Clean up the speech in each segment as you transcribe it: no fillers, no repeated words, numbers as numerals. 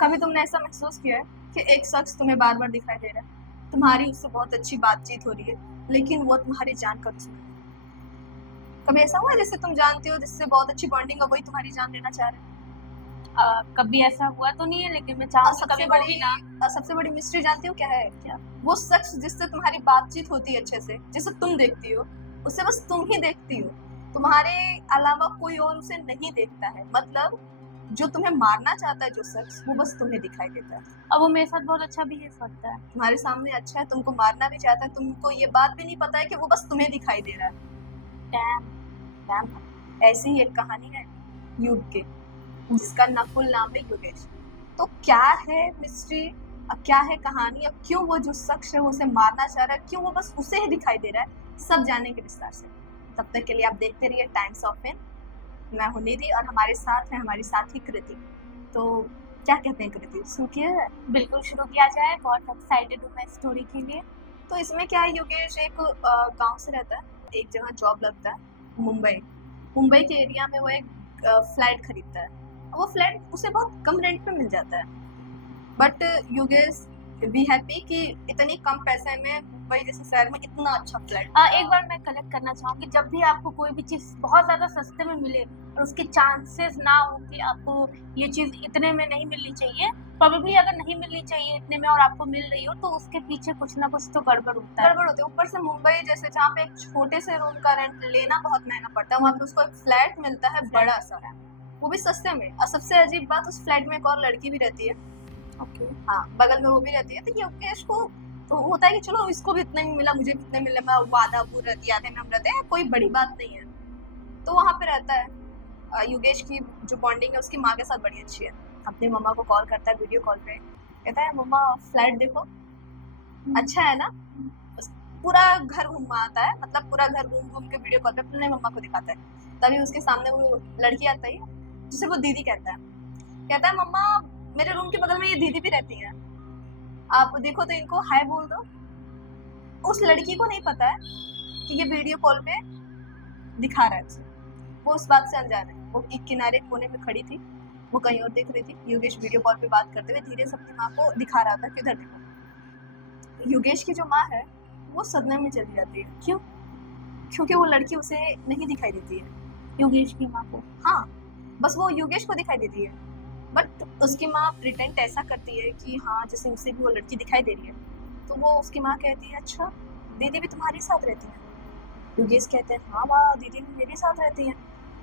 कभी तुमने ऐसा महसूस किया है कि एक शख्स तुम्हें बार बार दिखाई दे रहा है, तुम्हारी उससे बहुत अच्छी बातचीत हो रही है, लेकिन वो तुम्हारी जान का दुश्मन है? कभी ऐसा हुआ है जिससे तुम जानती हो, जिससे बहुत अच्छी बॉन्डिंग है, वही तुम्हारी जान लेना चाह रहे हैं? कभी ऐसा हुआ तो नहीं है, लेकिन मैं और चाहूंगी कभी वो भी ना। सबसे बड़ी मिस्ट्री जानती हो क्या है? क्या? वो शख्स जिससे तुम्हारी बातचीत होती है अच्छे से, जिसे तुम देखती हो, उसे बस तुम ही देखती हो, तुम्हारे अलावा कोई और उसे नहीं देखता है। मतलब जो तुम्हें मारना चाहता है जो शख्स, वो बस तुम्हें दिखाई देता है। और वो मेरे साथ बहुत अच्छा बिहेव करता है। तुम्हारे सामने अच्छा है, तुमको मारना भी चाहता है, तुमको ये बात भी नहीं पता है कि वो बस तुम्हें दिखाई दे रहा है। डैम। मैम, ऐसी ही एक कहानी है युग की, जिसका फुल नाम है योगेश। तो क्या है मिस्ट्री, अब क्या है कहानी, अब क्यों वो जो शख्स है वो उसे मारना चाह रहा है, क्यों वो बस उसे ही दिखाई दे रहा है, सब जानेंगे विस्तार से। तब तक के लिए आप देखते रहिए टाइम्स ऑफ फेम। मैं हूं निधि और हमारे साथ है हमारी साथी कृति। तो क्या कहते हैं कृति, शुरू किया जाए? बिल्कुल शुरू किया जाए, बहुत एक्साइटेड हूँ मैं स्टोरी के लिए। तो इसमें क्या है, योगेश एक गांव से रहता है, एक जगह जॉब लगता है, मुंबई। मुंबई के एरिया में वो एक फ्लैट खरीदता है। वो फ्लैट उसे बहुत कम रेंट पे मिल जाता है, बट योगेश बी हैप्पी कि इतनी कम पैसे में मुंबई जैसे शहर में इतना अच्छा फ्लैट। एक बार मैं कलेक्ट करना चाहूंगी, जब भी आपको कोई भी चीज बहुत ज्यादा सस्ते में मिले और उसके चांसेस ना हो कि आपको ये चीज इतने में नहीं मिलनी चाहिए, प्रोबेबली अगर नहीं मिलनी चाहिए इतने में और आपको मिल रही हो, तो उसके पीछे कुछ ना कुछ तो गड़बड़ होता है। गड़बड़ होती है, ऊपर से मुंबई जैसे जहाँ पे एक छोटे से रूम का रेंट लेना बहुत महंगा पड़ता है, वहाँ पे उसको एक फ्लैट मिलता है बड़ा सा, वो भी सस्ते में। और सबसे अजीब बात, उस फ्लैट में एक और लड़की भी रहती है। ओके। हाँ, बगल में वो भी रहती है। तो योगेश को तो होता है कि चलो इसको भी इतने में मिला, मुझे भी इतने मिले, मैं वादा वो रहती आधे में हम रहते हैं, कोई बड़ी बात नहीं है। तो वहाँ पे रहता है। योगेश की जो बॉन्डिंग है उसकी माँ के साथ बड़ी अच्छी है। अपनी मम्मा को कॉल करता है वीडियो कॉल पे, कहता है मम्मा फ्लैट देखो, अच्छा है ना। पूरा घर घुमाता है, मतलब पूरा घर घूम घूम के वीडियो कॉल पे अपने मम्मा को दिखाता है। तभी उसके सामने वो लड़की आती है जिसे वो दीदी कहता है। कहता है मम्मा मेरे रूम के बगल में ये दीदी भी रहती है, आप देखो तो इनको हाय बोल दो। उस लड़की को नहीं पता है कि ये वीडियो कॉल पे दिखा रहा है उसे, वो उस बात से अनजान है। वो एक किनारे कोने पे खड़ी थी, वो कहीं और देख रही थी। योगेश वीडियो कॉल पे बात करते हुए धीरे से अपनी माँ को दिखा रहा था कि उधर देखो। योगेश की जो माँ है वो सदमे में चली जाती है। क्यों? क्योंकि वो लड़की उसे नहीं दिखाई देती है, योगेश की माँ को। हाँ, बस वो योगेश को दिखाई देती है। बट उसकी माँ प्रिटेंड ऐसा करती है कि हाँ जैसे उसे भी वो लड़की दिखाई दे रही है। तो वो उसकी माँ कहती है अच्छा दीदी भी तुम्हारे साथ रहती है? योगेश कहते हैं हाँ माँ, दीदी भी मेरे साथ रहती हैं।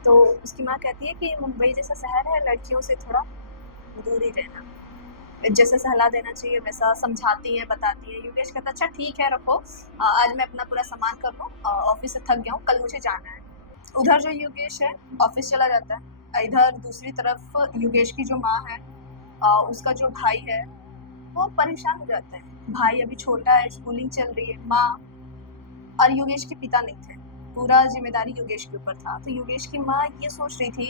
तो उसकी माँ कहती है कि मुंबई जैसा शहर है, लड़कियों से थोड़ा दूर ही रहना, जैसे सलाह देना चाहिए वैसा समझाती है, बताती है। योगेश कहता है अच्छा ठीक है रखो, आज मैं अपना पूरा सामान कर लूँ, ऑफिस से थक गया हूँ, कल मुझे जाना है। उधर जो योगेश है ऑफिस चला जाता है। इधर दूसरी तरफ योगेश की जो माँ है, उसका जो भाई है वो परेशान हो जाता है। भाई अभी छोटा है, स्कूलिंग चल रही है। माँ और योगेश के पिता नहीं थे, पूरा जिम्मेदारी योगेश के ऊपर था। तो योगेश की माँ ये सोच रही थी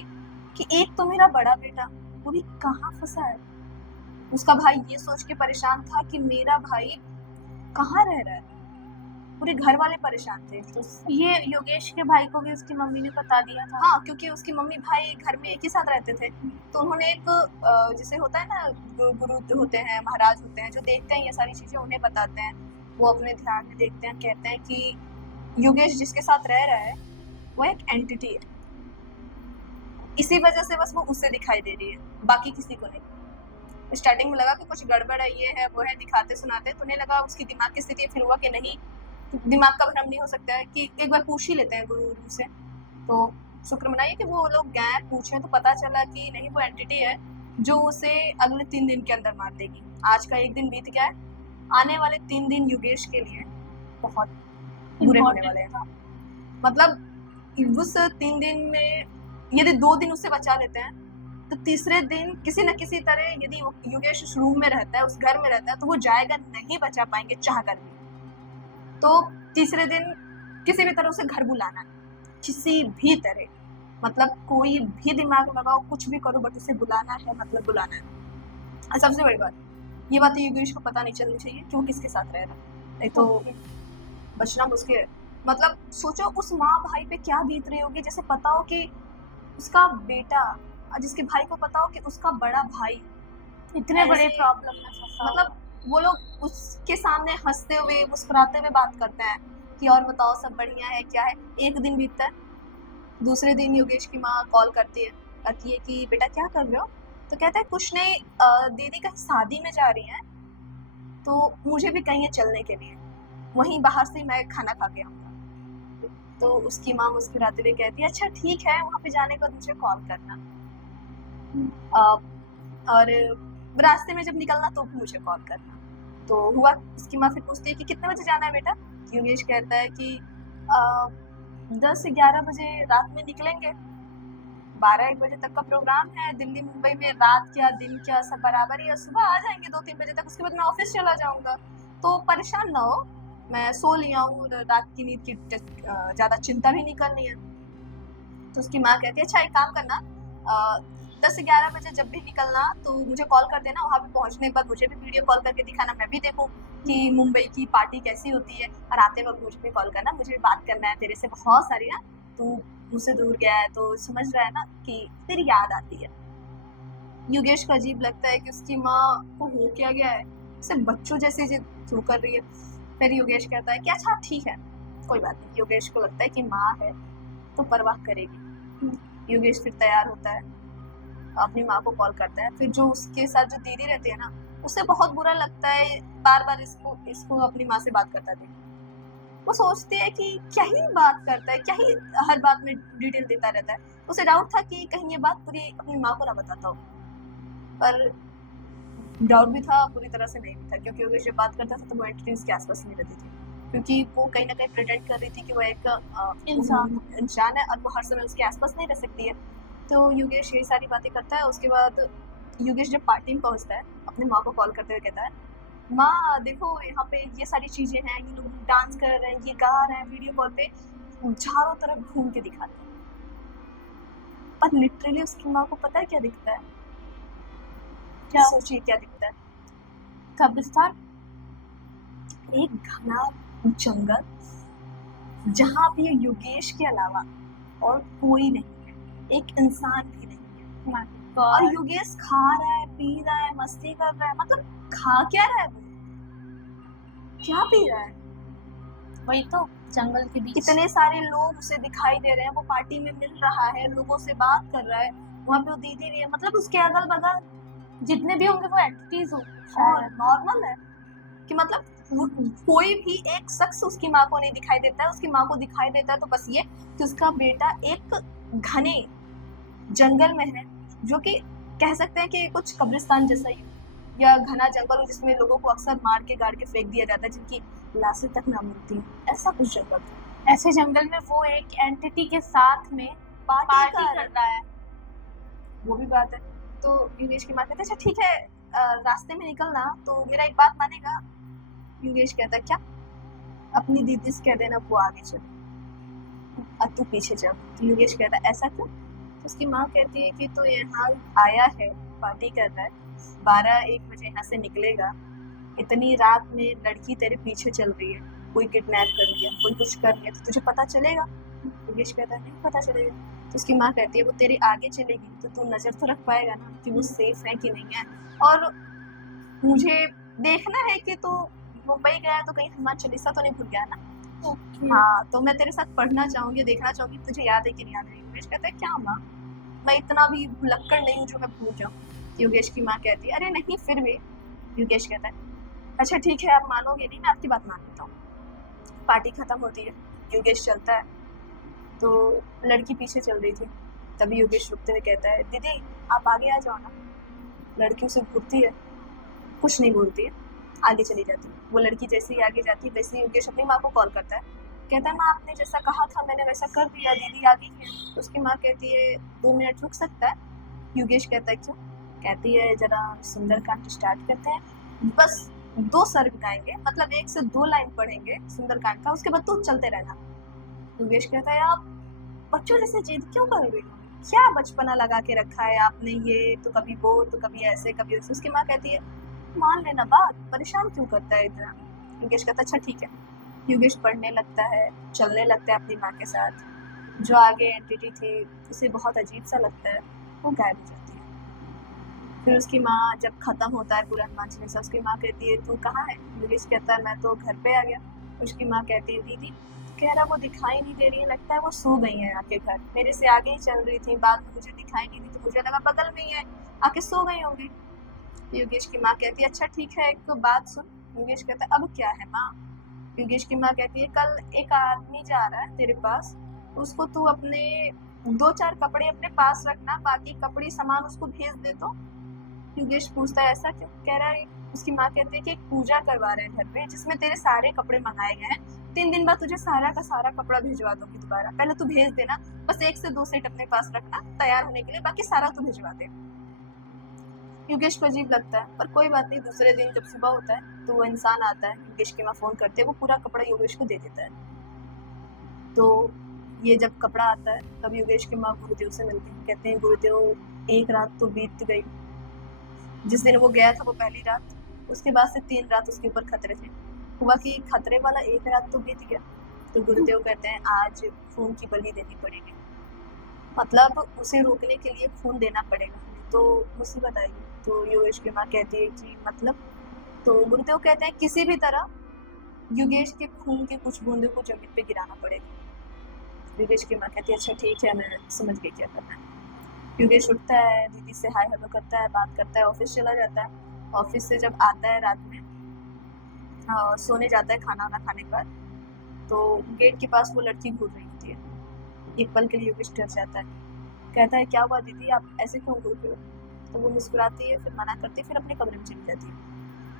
कि एक तो मेरा बड़ा बेटा वो भी कहाँ फंसा है। उसका भाई ये सोच के परेशान था कि मेरा भाई कहाँ रह रहा है। पूरे घर वाले परेशान थे। तो ये योगेश के भाई को भी उसकी मम्मी ने बता दिया था। हाँ, क्योंकि उसकी मम्मी भाई घर में एक ही साथ रहते थे। तो उन्होंने एक जैसे होता है ना, गुरु होते हैं, महाराज होते हैं जो देखते हैं ये सारी चीजें, उन्हें बताते हैं। वो अपने ध्यान में देखते हैं, कहते हैं कि योगेश जिसके साथ रह रहा है वो एक एंटिटी है, इसी वजह से बस वो उसे दिखाई दे रही है, बाकी किसी को नहीं। स्टार्टिंग में लगा कि कुछ गड़बड़ है, ये है वो है, दिखाते सुनाते, तो उन्हें लगा उसकी दिमाग की स्थिति। फिर हुआ कि नहीं, दिमाग का भ्रम नहीं हो सकता है, कि एक बार पूछ ही लेते हैं गुरु से। तो शुक्र मनाइए कि वो लोग गए पूछे, तो पता चला कि नहीं, वो एंटिटी है जो उसे अगले 3 दिन के अंदर मार देगी। आज का एक दिन बीत गया है, आने वाले 3 दिन योगेश के लिए बहुत बुरे होने वाले हैं। मतलब उस 3 दिन में यदि 2 दिन उसे बचा लेते हैं, तो तीसरे दिन किसी न किसी तरह, यदि योगेश उस रूम में रहता है, उस घर में रहता है, तो वो जाएगा, नहीं बचा पाएंगे चाह कर भी। तो तीसरे दिन किसी भी तरह उसे घर बुलाना है, किसी भी तरह, मतलब कोई भी दिमाग लगाओ, कुछ भी करो, बट उसे बुलाना है, मतलब बुलाना है। और सबसे बड़ी बात, ये बात योगेश को पता नहीं चलनी चाहिए कि वो किसके साथ रह रहा है, नहीं तो बचना मुश्किल है। मतलब सोचो उस माँ भाई पे क्या बीत रही होगी, जैसे पता हो कि उसका बेटा, जिसके भाई को पता हो कि उसका बड़ा भाई इतने बड़े ऐसे प्रॉब्लम में फंसा हुआ। मतलब वो लोग उसके सामने हंसते हुए मुस्कुराते हुए बात करते हैं कि और बताओ सब बढ़िया है क्या है। एक दिन बीतता है, दूसरे दिन योगेश की माँ कॉल कहती है कि बेटा क्या कर रहे हो। तो कहता है कुछ नहीं, दीदी कहीं शादी में जा रही हैं तो मुझे भी कहीं है चलने के लिए, वहीं बाहर से मैं खाना खा के आऊँगा। तो उसकी माँ मुस्कुराते हुए कहती है अच्छा ठीक है, वहाँ पे जाने के बाद मुझे कॉल करना। और रास्ते में जब निकलना तो भी मुझे कॉल करना। तो हुआ, उसकी माँ फिर पूछती है कि कितने बजे जाना है बेटा। योगेश कहता है कि 10-11 बजे रात में निकलेंगे, 12-1 बजे तक का प्रोग्राम है। दिल्ली मुंबई में रात क्या दिन क्या सब बराबर ही है, सुबह आ जाएंगे 2-3 बजे तक, उसके बाद मैं ऑफिस चला जाऊंगा। तो परेशान ना हो, मैं सो लिया हूँ, रात की नींद की ज़्यादा चिंता भी नहीं करनी है। तो उसकी माँ कहती है अच्छा एक काम करना, 10-11 बजे जब भी निकलना तो मुझे कॉल कर देना, वहाँ पे पहुँचने के बाद मुझे भी वीडियो कॉल करके दिखाना, मैं भी देखूँ कि मुंबई की पार्टी कैसी होती है। और आते वक्त मुझे भी कॉल करना, मुझे भी बात करना है तेरे से बहुत सारी ना, तू मुझसे दूर गया है तो समझ रहा है ना कि तेरी याद आती है। योगेश को अजीब लगता है कि उसकी माँ को हो क्या गया है, उसे बच्चों जैसे जिद क्यों कर रही है। फिर योगेश कहता है कि अच्छा ठीक है कोई बात नहीं। योगेश को लगता है कि माँ है तो परवाह करेगी। योगेश फिर तैयार होता है, अपनी माँ को कॉल करता है। फिर जो उसके साथ जो दीदी रहती है ना, उसे बहुत बुरा लगता है बार बार इसको अपनी माँ से बात करता देख। वो सोचती है कि क्या ही बात करता है, क्या ही हर बात में डिटेल देता रहता है। उसे डाउट था कि कहीं ये बात पूरी अपनी माँ को ना बताता हो, पर डाउट भी था पूरी तरह से नहीं भी था, क्योंकि योगेश जब बात करता था तो वो एंटिटी उसके आसपास नहीं रहती थी, क्योंकि वो कहीं ना कहीं प्रिटेंड कर रही थी कि वो एक इंसान है और वो हर समय उसके आसपास नहीं रह सकती है। तो योगेश यही सारी बातें करता है। उसके बाद योगेश जब पार्टी में पहुंचता है, अपनी माँ को कॉल करते हुए कहता है माँ देखो यहाँ पे ये सारी चीजें हैं, ये लोग डांस कर रहे हैं, ये गा रहे हैं, वीडियो कॉल पे चारों तरफ घूम के दिखाते हैं। पर लिटरली उसकी माँ को पता है क्या दिखता है? क्या सोचिए क्या दिखता है? कब्रिस्तान। एक घना जंगल जहाँ पे योगेश के अलावा और कोई नहीं है, एक इंसान भी नहीं है। और योगेश खा रहा है, पी रहा है, मस्ती कर रहा है। मतलब खा क्या रहा है वो, क्या पी रहा है? वही तो, जंगल के बीच कितने सारे लोग उसे दिखाई दे रहे हैं, वो पार्टी में मिल रहा है, लोगों से बात कर रहा है, वहाँ पे वो दीदी भी है। मतलब उसके अगल बगल जितने भी होंगे वो एंटिटीज हो और नॉर्मल है कि मतलब कोई भी एक शख्स उसकी माँ को नहीं दिखाई देता है। उसकी माँ को दिखाई देता है तो बस ये कि उसका बेटा एक घने जंगल में है, जो कि कह सकते हैं कि कुछ कब्रिस्तान जैसा ही या घना जंगल हो जिसमें लोगों को अक्सर मार के गाड़ के फेंक दिया जाता है, जिनकी लाशें तक ना मिलती हैं, ऐसा कुछ जंगल। ऐसे जंगल में वो एक एंटिटी के साथ में पार्टी कर रहा है। वो भी बात है। तो योगेश की माँ कहते अच्छा ठीक है, रास्ते में निकलना तो मेरा एक बात मानेगा। योगेश कहता है क्या? अपनी दीदी से कह देना वो आगे चले और तू पीछे चल। तो योगेश कहता है ऐसा क्यों? तो उसकी माँ कहती है कि तो यहाँ आया है, पार्टी कर रहा है, 12-1 बजे यहाँ से निकलेगा, इतनी रात में लड़की तेरे पीछे चल रही है, कोई किडनैप कर लिया, कोई कुछ कर लिया तो तुझे पता चलेगा? योगेश कहता है नहीं पता चलेगा। तो उसकी माँ कहती है वो तेरे आगे चलेगी तो तू नजर तो रख पाएगा ना कि वो सेफ है कि नहीं है, और मुझे देखना है कि तू मुंबई गया तो कहीं हनुमान चालीसा तो नहीं भूल गया ना। हाँ तो मैं तेरे साथ पढ़ना चाहूंगी, देखना चाहूंगी तुझे याद है कि नहीं याद है। योगेश कहता है क्या माँ, मैं इतना भी भुलक्कड़ नहीं हूँ जो मैं भूल जाऊँ। योगेश की माँ कहती है अरे नहीं फिर भी। योगेश कहता है अच्छा ठीक है आप मानोगे नहीं, मैं आपकी बात मान लेता हूँ। पार्टी खत्म होती है, योगेश चलता है तो लड़की पीछे चल रही थी। तभी योगेश रुकते हुए कहता है दीदी आप आगे आ जाओ ना। लड़की उसे घूरती है, कुछ नहीं बोलती है, आगे चली जाती है। वो लड़की जैसे ही आगे जाती है वैसे ही योगेश अपनी माँ को कॉल करता है, कहता है माँ आपने जैसा कहा था मैंने वैसा कर दिया, दीदी आ गई है। तो उसकी माँ कहती है 2 मिनट रुक सकता है? योगेश कहता है क्यों? कहती है जरा सुंदरकांड स्टार्ट करते हैं, बस 2 सर्ग गाएंगे, मतलब 1 से 2 लाइन पढ़ेंगे सुंदरकांड का, उसके बाद तू चलते रहना। योगेश कहता है आप बच्चों जैसे जिद क्यों कर रही हो, क्या बचपना लगा के रखा है आपने, ये तो कभी वो तो कभी ऐसे कभी वैसे। उसकी माँ कहती है मान लेना बात, परेशान क्यों करता है इतना। योगेश कहता अच्छा ठीक है। योगेश पढ़ने लगता है, चलने लगता है अपनी माँ के साथ। जो आगे एंटिटी थी उसे बहुत अजीब सा लगता है, वो गायब हो जाती है। फिर उसकी माँ जब खत्म होता है पूरा हनुमान चालीसा, उसकी माँ कहती है तू कहाँ है? योगेश कहता है मैं तो घर पे आ गया। उसकी माँ कहती है दीदी, कह रहा वो दिखाई नहीं दे रही है, लगता है वो सो गई है आके घर, मेरे से आगे ही चल रही थी, बाद में मुझे दिखाई नहीं दी तो मुझे लगा बगल में ही है, आके सो गई होंगी। योगेश की माँ कहती है अच्छा ठीक है, एक बात सुन। योगेश कहता है अब क्या है माँ? योगेश की माँ कहती है कल एक आदमी जा रहा है तेरे पास, उसको तू अपने 2-4 कपड़े अपने पास रखना, बाकी कपड़े सामान उसको भेज दे। तो योगेश पूछता है ऐसा क्यों? कह रहा है, उसकी माँ कहती है कि एक पूजा करवा रहे हैं घर पे जिसमें तेरे सारे कपड़े मंगाए गए हैं, 3 दिन बाद तुझे सारा का सारा कपड़ा भिजवा दूंगी दोबारा, पहले तू भेज देना, बस 1 से 2 सेट अपने पास रखना तैयार होने के लिए, बाकी सारा तू भिजवा दे। योगेश को अजीब लगता है पर कोई बात नहीं। दूसरे दिन जब सुबह होता है तो वो इंसान आता है, योगेश की माँ फोन करते है, वो पूरा कपड़ा योगेश को दे देता है। तो ये जब कपड़ा आता है तब योगेश की माँ गुरुदेव से मिलती है, कहते हैं गुरुदेव एक रात तो बीत गई, जिस दिन वो गया था वो पहली रात, उसके बाद से 3 रात उसके ऊपर खतरे थे, हुआ कि खतरे वाला एक रात तो बीत गया। तो गुरुदेव कहते हैं आज खून की बलि देनी पड़ेगी, मतलब उसे रोकने के लिए खून देना पड़ेगा, तो मुसीबत आएगी। तो योगेश की माँ कहती है कि मतलब, तो गुरुदेव कहते हैं किसी भी तरह योगेश के खून की कुछ बूंदों को जमीन पे गिराना पड़ेगा। योगेश की माँ कहती है अच्छा ठीक है, मैं समझ गई क्या करना है। योगेश उठता है, दीदी से हाय हेलो करता है, बात करता है, ऑफिस चला जाता है। ऑफिस से जब आता है रात में सोने जाता है खाना वाना खाने के बाद, तो गेट के पास वो लड़की घूर रही होती है। एक पल के लिए योगेश डर जाता है, कहता है क्या हुआ दीदी, आप ऐसे क्यों घूर रहे हो? तो वो मुस्कुराती है, फिर मना करती है, फिर अपने कमरे में चली जाती है।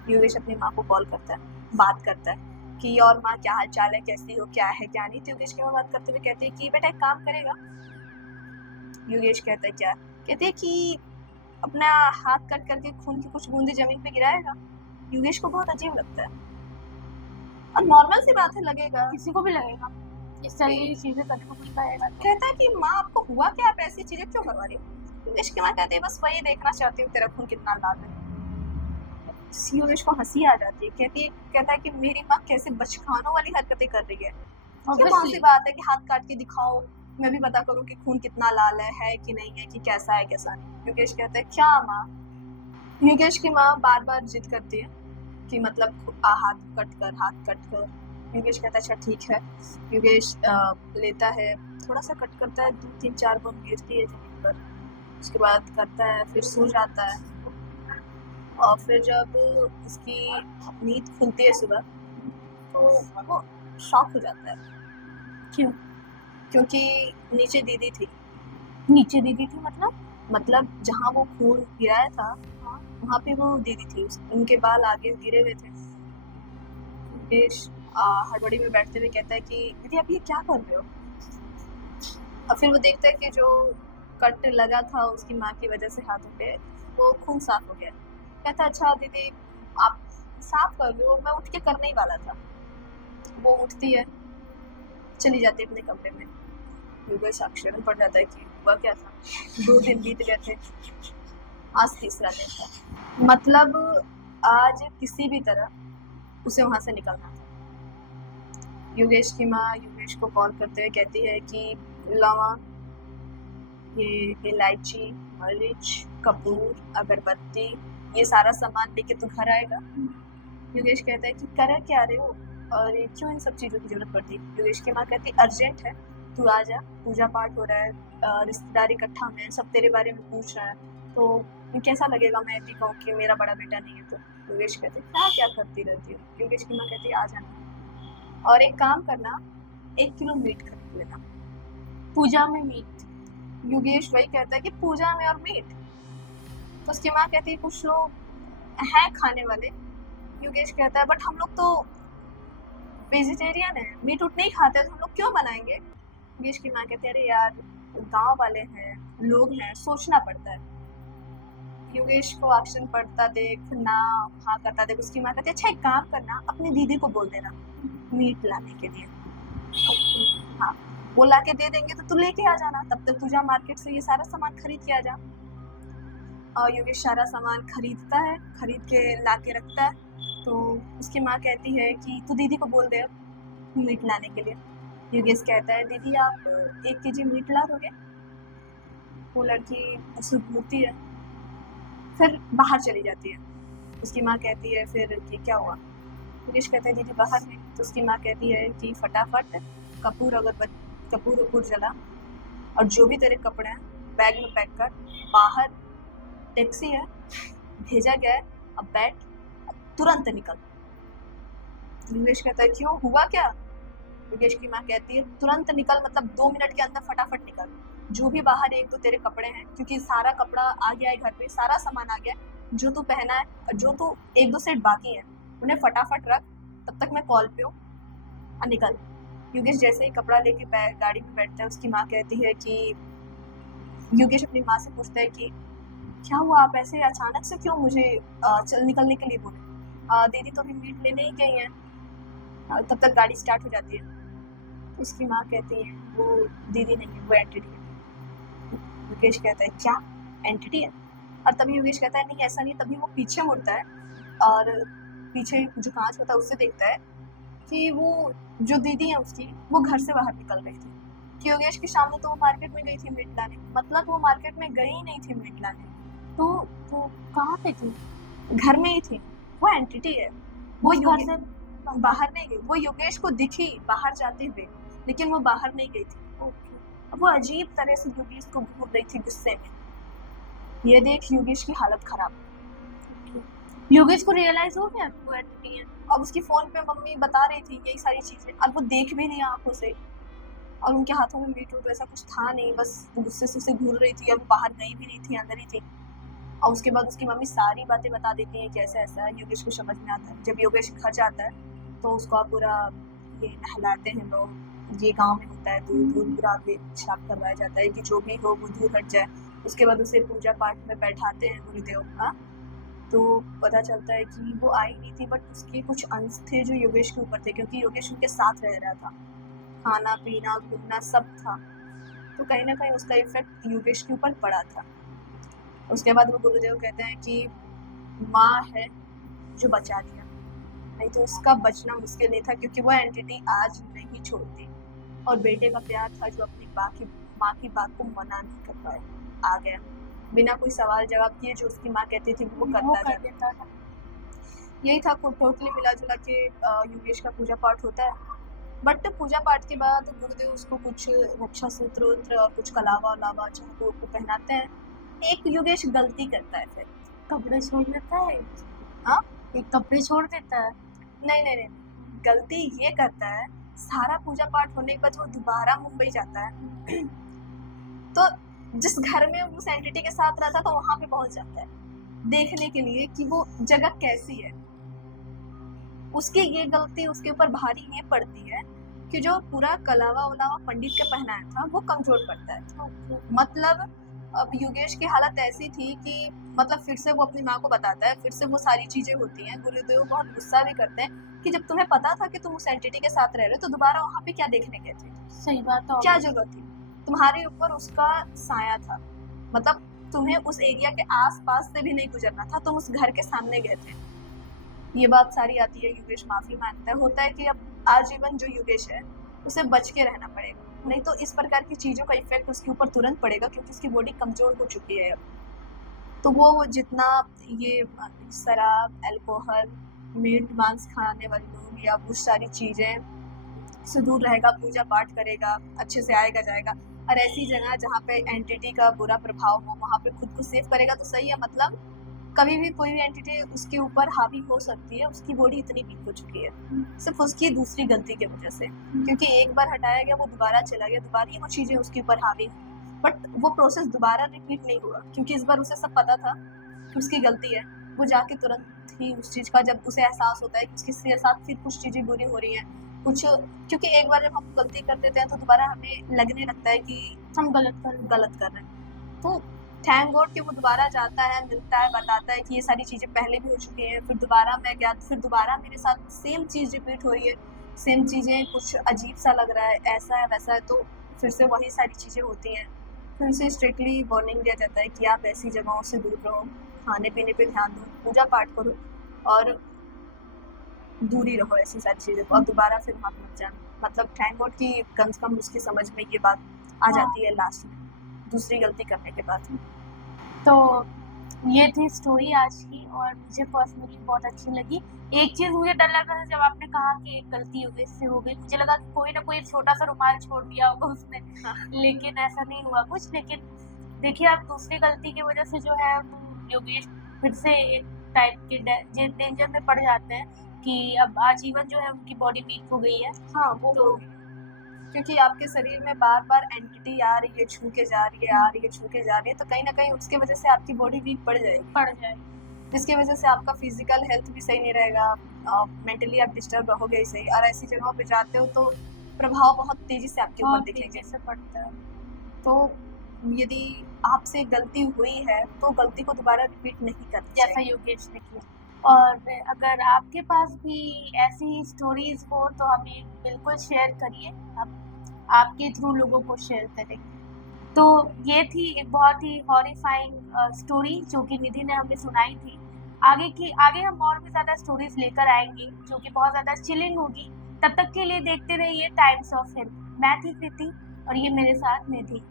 योगेश अपनी माँ को कॉल करता है, बात करता है कि और माँ क्या हाल चाल है, कैसी हो, क्या है क्या नहीं। तो योगेश की माँ बात करते हुए कहती है कि बेटा एक काम करेगा। योगेश कहता है क्या? कहते हैं कि अपना हाथ कट करके खून की कुछ बूंदे जमीन पे गिराएगा। योगेश को बहुत अजीब लगता है और नॉर्मल सी बात है, लगेगा किसी को भी लगेगा इस तरह की चीजें करने को कोई कहेगा तो। कहता है कि माँ आपको हुआ क्या, आप ऐसी चीजें क्यों करवा रही हो? योगेश की माँ कहती है बस वही देखना चाहती हूँ तेरा खून कितना लाल है। योगेश को हंसी आ जाती है, कहता है कि मेरी माँ कैसे बचकानों वाली हरकतें कर रही है, ये कौन सी बात है कि हाथ काट के दिखाओ, मैं भी पता करूं कि खून कितना लाल है कि नहीं है, कि कैसा है कैसा नहीं। योगेश कहता है क्या माँ? योगेश की माँ बार बार जिद करती है कि मतलब हाथ कट कर। योगेश कहता है अच्छा ठीक है। योगेश लेता है, थोड़ा सा कट करता है, 2-3-4 बूंद गिरती है जमीन पर, उसके बाद करता है, फिर सो जाता है। और फिर जब उसकी नींद खुलती है सुबह तो वो शॉक हो जाता है। क्यों? क्योंकि नीचे दीदी थी। नीचे दीदी थी मतलब जहाँ वो खून गिराया था वहाँ पे वो दीदी थी, उनके बाल आगे गिरे हुए थे। योगेश हड़बड़ी में बैठते हुए कहता है कि दीदी आप ये क्या कर रहे हो? और फिर वो देखता है कि जो कट लगा था उसकी माँ की वजह से हाथों पे, वो खून साफ हो गया। कहता है अच्छा दीदी आप साफ कर रहे हो, मैं उठ के करने ही वाला था। वो उठती है, चली जाती है अपने कमरे में। योगेश आश्चर्य पड़ जाता है कि हुआ क्या था। 2 दिन बीत गए थे, आज तीसरा दिन था, मतलब आज किसी भी तरह उसे वहां से निकलना था। योगेश की माँ योगेश को कॉल करते हुए कहती है कि लावा ये इलायची, मरीच, कपूर, अगरबत्ती, ये सारा सामान लेके तू घर आएगा। योगेश कहता है कि कर क्या रहे हो और क्यों इन सब चीज़ों की जरूरत पड़ती है? योगेश की माँ कहती अर्जेंट है, तू आ जा, पूजा पाठ हो रहा है, रिश्तेदार इकट्ठा में सब तेरे बारे में पूछ रहा है, तो कैसा लगेगा मैं भी कहूँ कि मेरा बड़ा बेटा नहीं है। तो योगेश कहते क्या करती रहती हो? योगेश की माँ कहती आ जाना और एक काम करना, 1 किलो मीट खरीद लेना। पूजा में मीट? योगेश वही कहता है कि पूजा में और मीट? तो उसकी माँ कहती है कुछ लोग हैं खाने वाले। योगेश कहता है बट हम लोग तो वेजिटेरियन है, मीट उठ नहीं खाते, तो हम लोग क्यों बनाएंगे? योगेश की माँ कहती है अरे यार गांव वाले हैं, लोग हैं, सोचना पड़ता है। योगेश को एक्शन पड़ता देख ना हाँ करता देख उसकी माँ कहती है अच्छा एक काम करना, अपनी दीदी को बोल देना मीट लाने के लिए। हाँ वो ला के दे देंगे तो तू लेके आ जाना, तब तक तू जा मार्केट से ये सारा सामान खरीद के आ जा। और योगेश सारा सामान खरीदता है, खरीद के ला के रखता है। तो उसकी माँ कहती है कि तू दीदी को बोल दे अब मीट लाने के लिए। योगेश कहता है दीदी आप 1 केजी मीट ला दोगे? वो लड़की उसे घूरती है, फिर बाहर चली जाती है। उसकी माँ कहती है फिर कि क्या हुआ? योगेश कहता है दीदी बाहर है। तो उसकी माँ कहती है कि फटाफट कपूर वपूर जला और जो भी तेरे कपड़े हैं बैग में पैक कर, बाहर टैक्सी है, भेजा गया है, अब बैठ, अब तुरंत निकल। योगेश कहता है क्यों, हुआ क्या? योगेश की माँ कहती है तुरंत निकल, मतलब 2 मिनट के अंदर फटाफट निकल। जो भी बाहर एक तो तेरे कपड़े हैं, क्योंकि सारा कपड़ा आ गया है घर पे, सारा सामान आ गया है, जो तू पहना है और जो तू 1-2 सेट बाकी है उन्हें फटाफट रख, तब तक मैं कॉल पे हूँ, और निकल। योगेश जैसे ही कपड़ा लेके गाड़ी में बैठता है, उसकी माँ कहती है कि योगेश अपनी माँ से पूछता है कि क्या हुआ, आप ऐसे अचानक से क्यों मुझे चल निकलने के लिए बोले? दीदी तो अभी मीट लेने ही गई हैं। तब तक गाड़ी स्टार्ट हो जाती है। उसकी माँ कहती है वो दीदी नहीं है, वो एंटिटी है। योगेश कहता है क्या एंटिटी है? और तभी योगेश कहता है नहीं ऐसा नहीं। तभी वो पीछे मुड़ता है और पीछे जो कांच होता है उससे देखता है कि वो जो दीदी है उसकी, वो घर से बाहर निकल रही थी। कि योगेश के सामने तो वो मार्केट में गई थी मीट लाने, मतलब वो मार्केट में गई ही नहीं थी मीट लाने, तो कहाँ पे थी? घर में ही थी। वो एंटिटी है, वो घर से बाहर नहीं गई। वो योगेश को दिखी बाहर जाते हुए, लेकिन वो बाहर नहीं गई थी। ओके। वो अजीब तरह से योगेश को घूर रही थी गुस्से में। ये देख योगेश की हालत खराब। योगेश को रियलाइज हो गया वो एंटिटी है। अब उसकी फोन पे मम्मी बता रही थी यही सारी चीजें, और वो देख भी नहीं आंखों से, और उनके हाथों में मीट वूट ऐसा कुछ था नहीं, बस गुस्से से उसे घूर रही थी। अब बाहर गई भी नहीं थी, अंदर ही थी। और उसके बाद उसकी मम्मी सारी बातें बता देती हैं कि ऐसा ऐसा है। योगेश को समझ में आता है। जब योगेश घर जाता है तो उसको पूरा ये नहलाते हैं लोग। ये गांव में होता है, दूर दूर पूरा श्राप करवाया जाता है कि जो भी हो वो दूर हट जाए। उसके बाद उसे पूजा पाठ में बैठाते हैं गुरुदेव का। तो पता चलता है कि वो आई नहीं थी, बट उसके कुछ अंश थे जो योगेश के ऊपर थे, क्योंकि योगेश उनके साथ रह रहा था, खाना पीना घूमना सब था। तो कहीं ना कहीं उसका इफेक्ट योगेश के ऊपर पड़ा था। उसके बाद वो गुरुदेव कहते हैं कि माँ है जो बचा लिया, नहीं तो उसका बचना मुश्किल नहीं था, क्योंकि वो एंटिटी आज नहीं छोड़ती। और बेटे का प्यार था जो अपनी माँ की बात को मना नहीं कर पाए, आ गया बिना कोई सवाल जवाब किए। जो उसकी माँ कहती थी वो करता था। यही था टोटली मिला जुला के योगेश का पूजा पाठ होता है। बट पूजा पाठ के बाद गुरुदेव उसको कुछ रक्षा सूत्र और कुछ कलावा उलावा चाकू को पहनाते हैं। एक योगेश गलती करता है, फिर कपड़े छोड़ देता है। हाँ, एक कपड़े छोड़ देता है। नहीं, गलती ये करता है, सारा पूजा पाठ होने के बाद वो दोबारा मुंबई जाता है। तो जिस घर में उस एंटिटी के साथ रहता था वहां पे पहुंच जाता है, देखने के लिए कि वो जगह कैसी है। उसकी ये गलती उसके ऊपर भारी ये पड़ती है कि जो पूरा कलावा उलावा पंडित के पहनाया था वो कमजोर पड़ता है। मतलब अब योगेश की हालत ऐसी थी कि मतलब फिर से वो अपनी माँ को बताता है, फिर से वो सारी चीजें होती हैं। गुरुदेव बहुत गुस्सा भी करते हैं कि जब तुम्हें पता था कि तुम उस एंटिटी के साथ रह रहे हो तो दोबारा वहां पे क्या देखने गए थे? सही बात है। क्या जरूरत थी? तुम्हारे ऊपर उसका साया था, मतलब तुम्हें उस एरिया के आसपास से भी नहीं गुजरना था, तुम उस घर के सामने गए थे। ये बात सारी आती है, योगेश माफी मांगता है। होता है कि अब आजीवन जो योगेश है उसे बच के रहना पड़ेगा, नहीं तो इस प्रकार की चीजों का इफेक्ट उसके ऊपर तुरंत पड़ेगा, क्योंकि उसकी बॉडी कमजोर हो चुकी है अब। तो वो जितना ये शराब, अल्कोहल, मीट मांस खाने वाले लोग या वो सारी चीजें से दूर रहेगा, पूजा पाठ करेगा, अच्छे से आएगा जाएगा, और ऐसी जगह जहाँ पे एंटिटी का बुरा प्रभाव हो वहाँ पे खुद को सेफ करेगा तो सही है। मतलब कभी भी कोई भी एंटिटी उसके ऊपर हावी हो सकती है। उसकी बॉडी इतनी वीक हो चुकी है सिर्फ उसकी दूसरी गलती की वजह से, क्योंकि एक बार हटाया गया वो दोबारा चला गया, दोबारा वो चीजें उसके ऊपर हावी हुई, बट वो प्रोसेस दोबारा रिपीट नहीं हुआ, क्योंकि इस बार उसे सब पता था कि उसकी गलती है। वो जाके तुरंत ही उस चीज का जब उसे एहसास होता है कि उसके साथ फिर कुछ चीजें बुरी हो रही हैं कुछ, क्योंकि एक बार जब हम गलती कर देते हैं तो दोबारा हमें लगने लगता है कि हम गलत कर रहे हैं। तो थैंक गॉड कि वो दोबारा जाता है, मिलता है, बताता है कि ये सारी चीज़ें पहले भी हो चुकी हैं, फिर दोबारा मैं गया, फिर दोबारा मेरे साथ सेम चीज़ रिपीट हो रही है, सेम चीज़ें, कुछ अजीब सा लग रहा है, ऐसा है वैसा है, तो फिर से वही सारी चीज़ें होती हैं। फिर उसे स्ट्रिक्टली वार्निंग दिया जाता है कि आप ऐसी जगहों से दूर रहो, खाने पीने पे ध्यान दो, पूजा पाठ करो और दूरी रहो ऐसी सारी चीज़ों को, और दोबारा फिर वहाँ मत जाना। मतलब थैंक गॉड कि कम से कम उसकी समझ में ये बात आ जाती है लास्ट में, दूसरी गलती करने के बाद। तो ये थी स्टोरी आज की और मुझे पर्सनली बहुत अच्छी लगी। एक चीज़ मुझे डर लग रहा था जब आपने कहा कि एक गलती हो गई, इससे हो गई, मुझे लगा कि कोई ना कोई छोटा-सा रुमाल छोड़ दिया होगा उसने, हाँ। लेकिन ऐसा नहीं हुआ कुछ। लेकिन देखिए आप दूसरी गलती की वज़ह से जो है वो योगेश फिर से एक टाइप के डेंजर में पड़ जाते हैं कि अब आजीवन जो है उनकी बॉडी वीक हो गई है। हाँ, वो तो क्योंकि आपके शरीर में बार-बार एंटिटी आ रही है, छू के जा रही है, आ रही है, छू के जा रही है, तो कहीं न कहीं उसकी वजह से आपकी बॉडी वीक पड़ जाएगी। पड़ जाए। जिसकी वजह से आपका फिज़िकल हेल्थ भी सही नहीं रहेगा, मेंटली आप डिस्टर्ब रहोगे ही सही और ऐसी जगहों पे जाते हो तो प्रभाव बहुत तेज़ी से आपके ऊपर बहुत दिखेंगे। तेज़ी से पड़ता है। तो यदि आपसे गलती हुई है, तो गलती को दोबारा रिपीट नहीं करनी जैसा चाहिए। योगेश ने किया। और अगर आपके पास भी ऐसी स्टोरीज़ हो तो हमें बिल्कुल शेयर करिए, हम आपके थ्रू लोगों को शेयर करेंगे। तो ये थी एक बहुत ही हॉरिफाइंग स्टोरी जो कि निधि ने हमें सुनाई थी। आगे हम और भी ज़्यादा स्टोरीज़ लेकर आएँगे जो कि बहुत ज़्यादा चिलिंग होगी। तब तक के लिए देखते रहिए टाइम्स ऑफ हिंद। मैं थी कृति और ये मेरे साथ निधि।